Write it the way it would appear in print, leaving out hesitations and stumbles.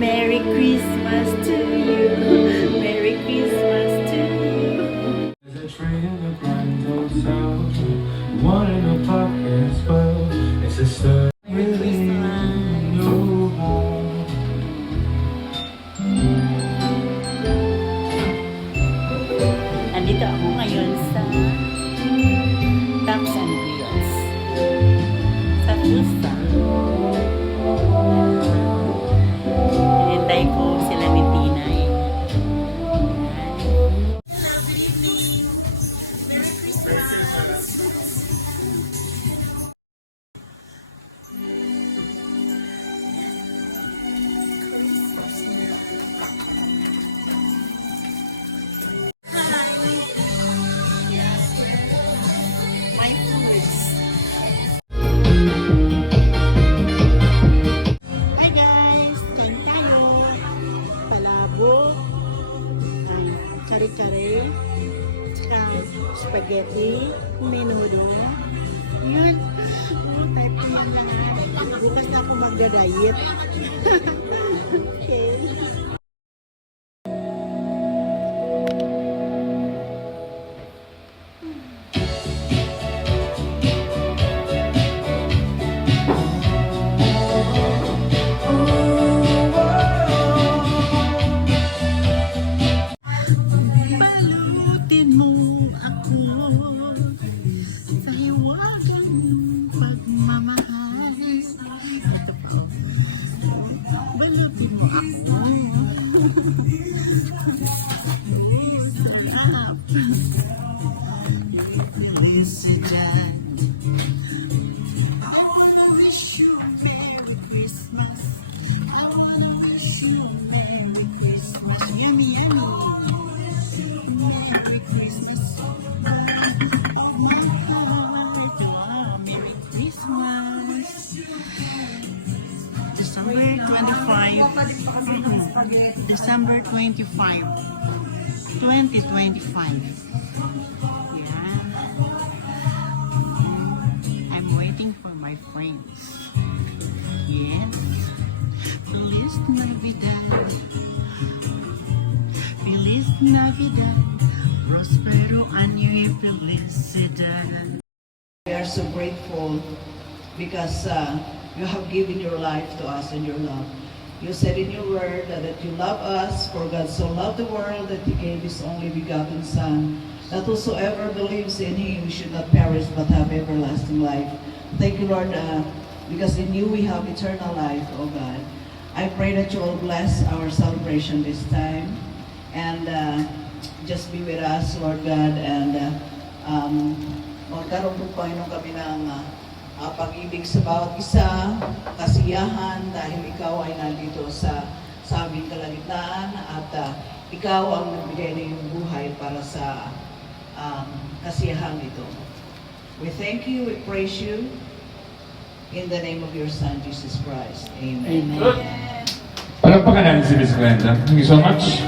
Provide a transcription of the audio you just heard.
Merry Christmas to you. Merry Christmas to you. There's a tree in the grand old south, one in the pocket as well. It's a story really know how. Andito ako ngayon sa Taps and Wheels sa Tusta. Hinintay ko sila ni Tinay. My foods. Hi guys! Kain tayo. Palabok. Kare-kare. Tsaka spaghetti. Menu mo doon. Yan. Type ko man lang. Bukas na ako magda-diet. Okay. Balutin mo ako sa hiwagang pagmamahal. Balutin mo ako. Felicidad. I wanna wish you Merry Christmas. I wanna wish you Merry Christmas. Yummy, yummy. Merry Christmas. Oh my heart. Merry Christmas. December 25. December 25. 2025. Yeah. I'm waiting for my friends. Yes. Feliz Navidad. Feliz Navidad. Prospero año y felicidad. We are so grateful because you have given your life to us and your love. You said in your word that you love us, for God so loved the world that He gave His only begotten Son, that whosoever believes in Him should not perish but have everlasting life. Thank you, Lord, because in you we have eternal life, oh God. I pray that you will bless our celebration this time and just be with us, Lord God, and magkaroon po Panginoon kami ng pag-ibig sa bawat isa, kasiyahan dahil ikaw ay nandito sa aming kalagitnaan at ikaw ang nagbigay ng iyong buhay para sa kasiyahan ito. We thank you, we praise you in the name of your Son, Jesus Christ. Amen. Amen. Palakpakan natin si Miss Glenda. Thank you so much.